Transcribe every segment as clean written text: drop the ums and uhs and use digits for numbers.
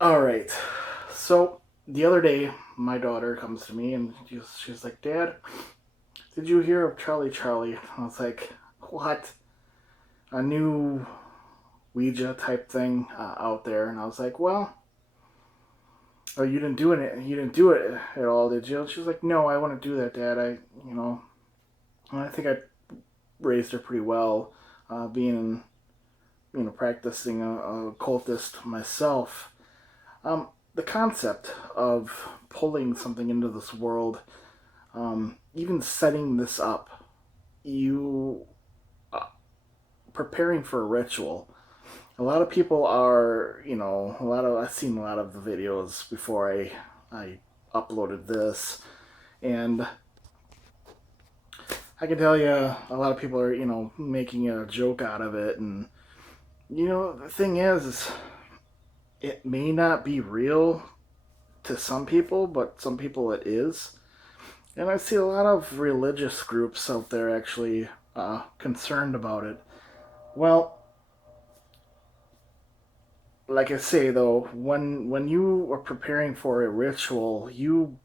All right. So the other day, my daughter comes to me and she's like, "Dad, did you hear of Charlie Charlie?" I was like, "What? A new Ouija type thing out there?" And I was like, "Well, oh, you didn't do it. You didn't do it at all, did you?" And she was like, "No, I want to do that, Dad. You know, I think I raised her pretty well, being, practicing a occultist myself." Um, the concept of pulling something into this world, even setting this up, you uh, preparing for a ritual. A lot of people are, I've seen a lot of the videos before I uploaded this, and I can tell you a lot of people are, making a joke out of it, and the thing is it may not be real to some people, but some people it is. And I see a lot of religious groups out there actually concerned about it. Well, like I say though, when you are preparing for a ritual, you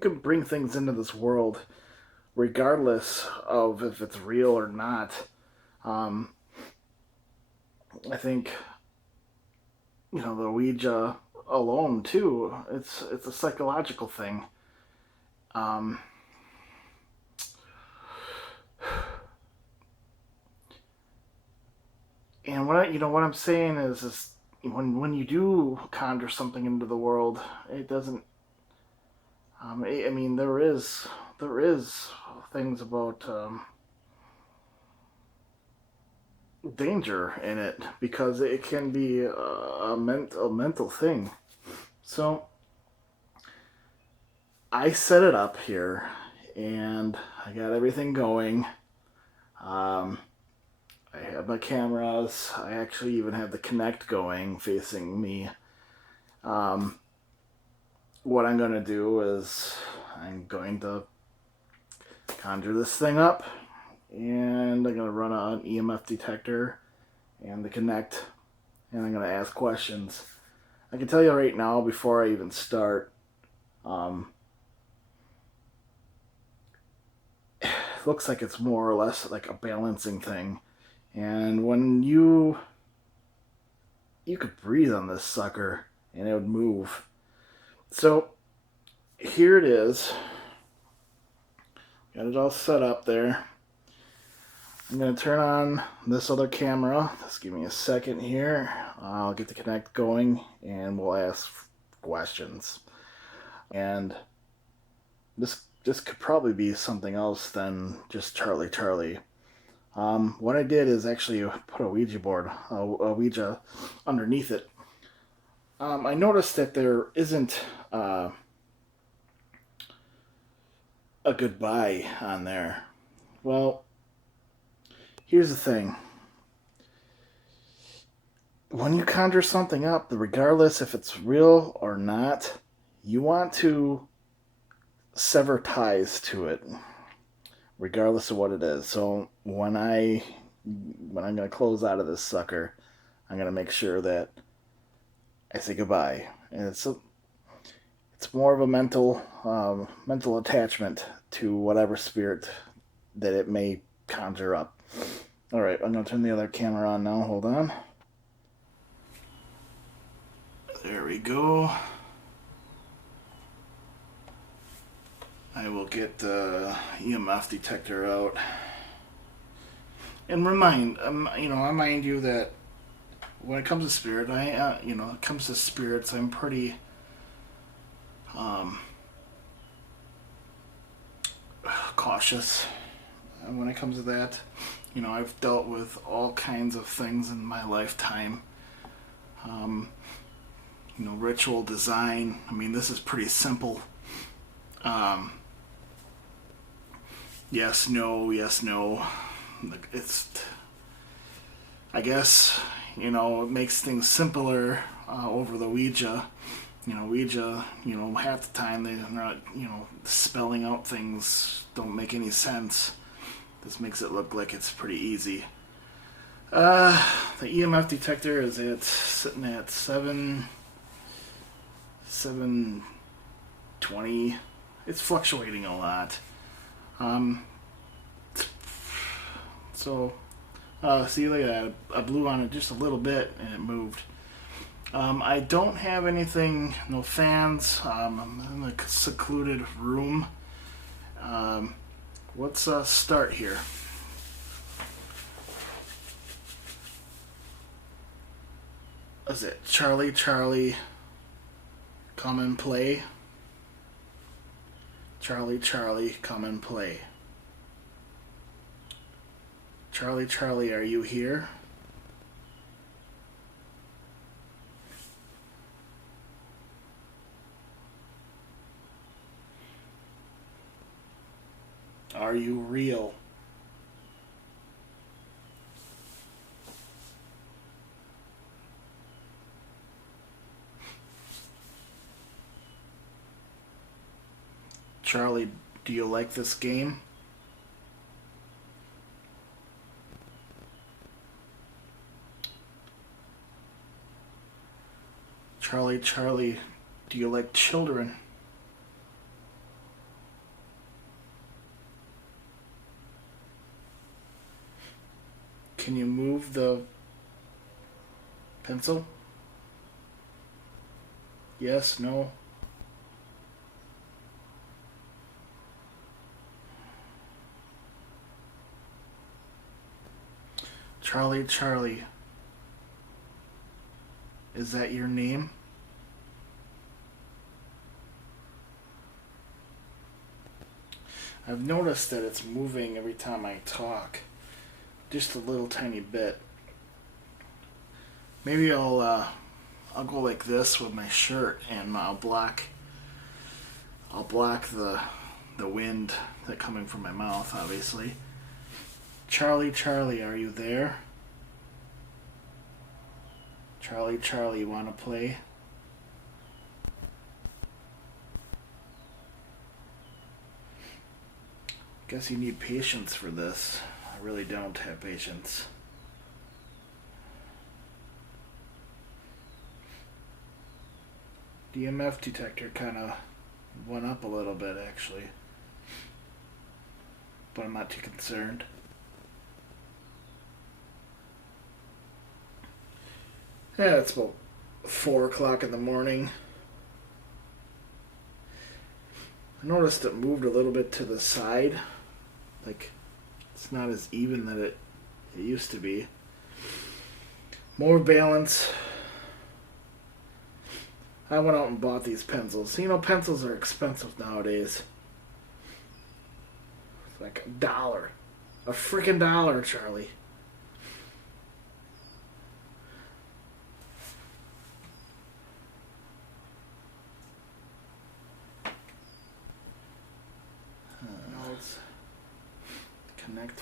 can bring things into this world regardless of if it's real or not. Um, I think the Ouija alone too. It's a psychological thing. Um, and what I'm saying is when you do conjure something into the world, it doesn't. I mean, there is things about danger in it because it can be a mental thing. So I set it up here, and I got everything going. Um, I have my cameras. I actually even have the Kinect going, facing me. Um, what I'm going to do is I'm going to conjure this thing up, and I'm going to run an EMF detector and the Kinect, and I'm going to ask questions. I can tell you right now, before I even start, um, it looks like it's more or less like a balancing thing. And when you could breathe on this sucker, and it would move. So here it is. Got it all set up there. I'm going to turn on this other camera. Just give me a second here. I'll get the Kinect going and we'll ask questions. And this could probably be something else than just Charlie Charlie. What I did is actually put a Ouija board, a Ouija, underneath it. I noticed that there isn't a goodbye on there. Well, here's the thing. When you conjure something up, regardless if it's real or not, you want to sever ties to it, regardless of what it is. So when I'm gonna close out of this sucker, I'm gonna make sure that I say goodbye, and it's more of a mental attachment to whatever spirit that it may conjure up. All right, I'm gonna turn the other camera on now. Hold on. There we go. I will get the EMF detector out and I mind you that when it comes to spirit, it comes to spirits, I'm pretty um, cautious when it comes to that. I've dealt with all kinds of things in my lifetime. Um, Ritual design. I mean, this is pretty simple. Um, yes, no, yes, no. It's, I guess, it makes things simpler over the Ouija. Ouija, half the time they're not, spelling out things don't make any sense. This makes it look like it's pretty easy. The EMF detector is sitting at 720. It's fluctuating a lot. Um, so, see, look at that. I blew on it just a little bit and it moved. I don't have anything, no fans. I'm in a secluded room. Let's start here. Is it Charlie, Charlie, come and play? Charlie, Charlie, come and play. Charlie, Charlie, are you here? Are you real? Charlie, do you like this game? Charlie, Charlie, do you like children? Can you move the pencil? Yes, no? Charlie, Charlie, is that your name? I've noticed that it's moving every time I talk. Just a little tiny bit. Maybe I'll go like this with my shirt and I'll block the wind that coming from my mouth, obviously. Charlie, Charlie, are you there? Charlie, Charlie, you want to play? Guess you need patience for this. I really don't have patience. The EMF detector kind of went up a little bit, actually. But I'm not too concerned. Yeah, it's about 4 o'clock in the morning. I noticed it moved a little bit to the side. Like, it's not as even that it used to be. More balance. I went out and bought these pencils. You know, pencils are expensive nowadays. It's like $1. A freaking $1, Charlie.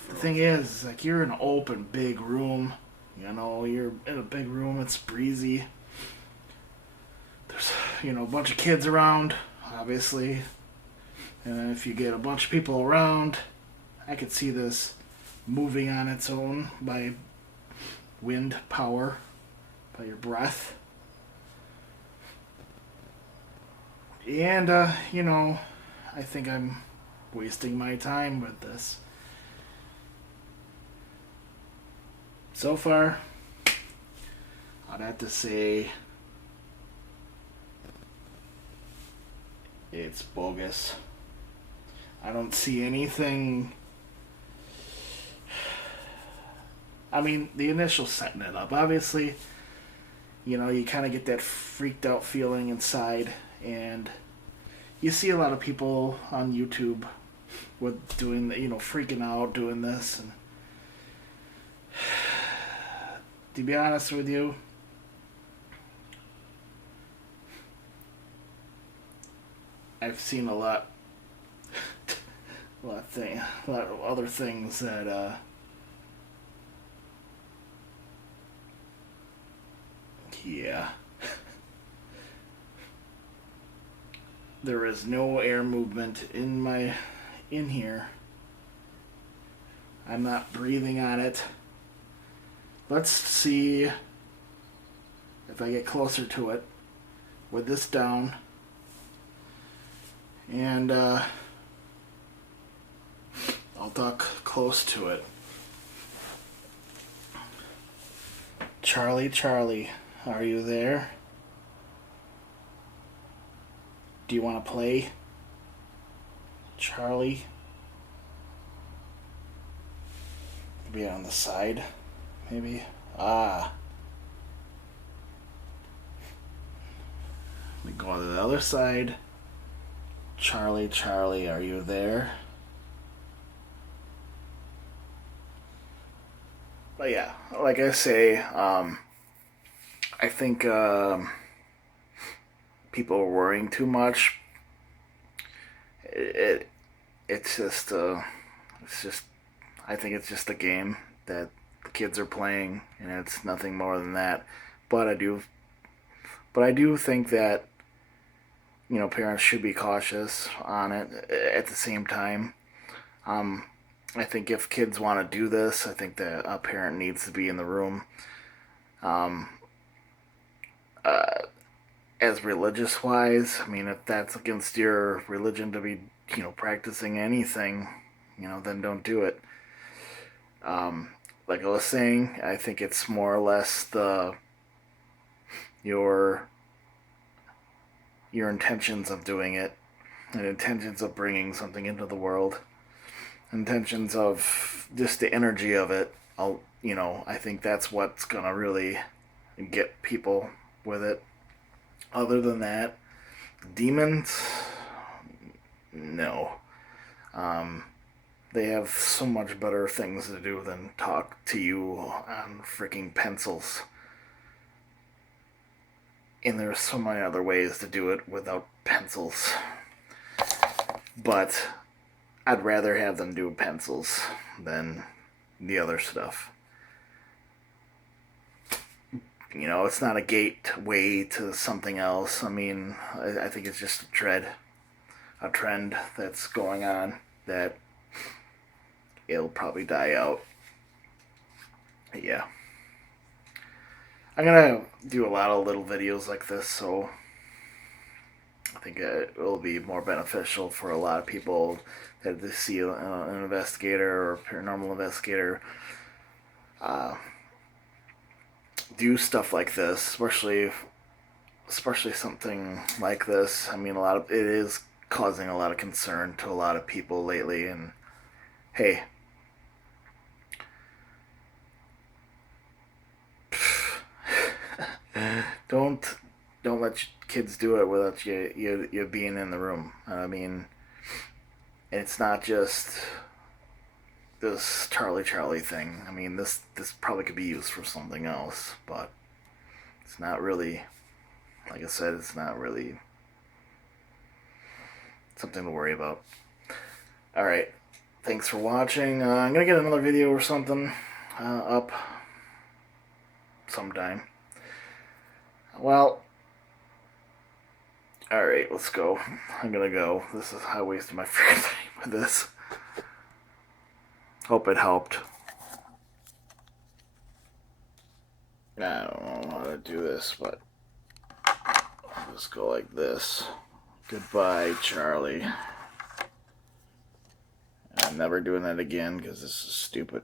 The thing is, like, you're in an open, big room. You know, you're in a big room. It's breezy. There's, a bunch of kids around, obviously. And if you get a bunch of people around, I could see this moving on its own by wind power, by your breath. And, I think I'm wasting my time with this. So far, I'd have to say it's bogus. I don't see anything. I mean, the initial setting it up, obviously, you kind of get that freaked out feeling inside, and you see a lot of people on YouTube with doing, freaking out, doing this, and to be honest with you, I've seen a lot of other things that yeah. There is no air movement in here. I'm not breathing on it. Let's see if I get closer to it with this down. And I'll duck close to it. Charlie, Charlie, are you there? Do you want to play? Charlie? Maybe on the side? Maybe? Ah. We go to the other side. Charlie, Charlie, are you there? But yeah, like I say, I think people are worrying too much. It it's just I think it's just a game that the kids are playing, and it's nothing more than that. But I do think that parents should be cautious on it. At the same time, um, I think if kids want to do this, I think that a parent needs to be in the room. Um, uh, as religious wise, I mean, if that's against your religion to be, practicing anything, then don't do it. Um, like I was saying, I think it's more or less your your intentions of doing it, and intentions of bringing something into the world, intentions of just the energy of it. I think that's what's gonna really get people with it. Other than that, demons, no. Um, they have so much better things to do than talk to you on freaking pencils. And there's so many other ways to do it without pencils. But I'd rather have them do pencils than the other stuff. It's not a gateway to something else. I mean, I think it's just a trend that's going on that it'll probably die out. Yeah. I'm gonna do a lot of little videos like this, so I think it will be more beneficial for a lot of people that they see an investigator or paranormal investigator uh, do stuff like this, especially something like this. I mean, it is causing a lot of concern to a lot of people lately. And hey, don't let kids do it without you being in the room. I mean, it's not just this Charlie thing. I mean, this probably could be used for something else, but it's not really. Like I said, it's not really something to worry about. All right, thanks for watching. I'm gonna get another video or something up sometime. Well, all right, let's go. I'm gonna go. I wasted my freaking time with this. Hope it helped. I don't know how to do this, but I'll just go like this. Goodbye, Charlie. I'm never doing that again because this is stupid.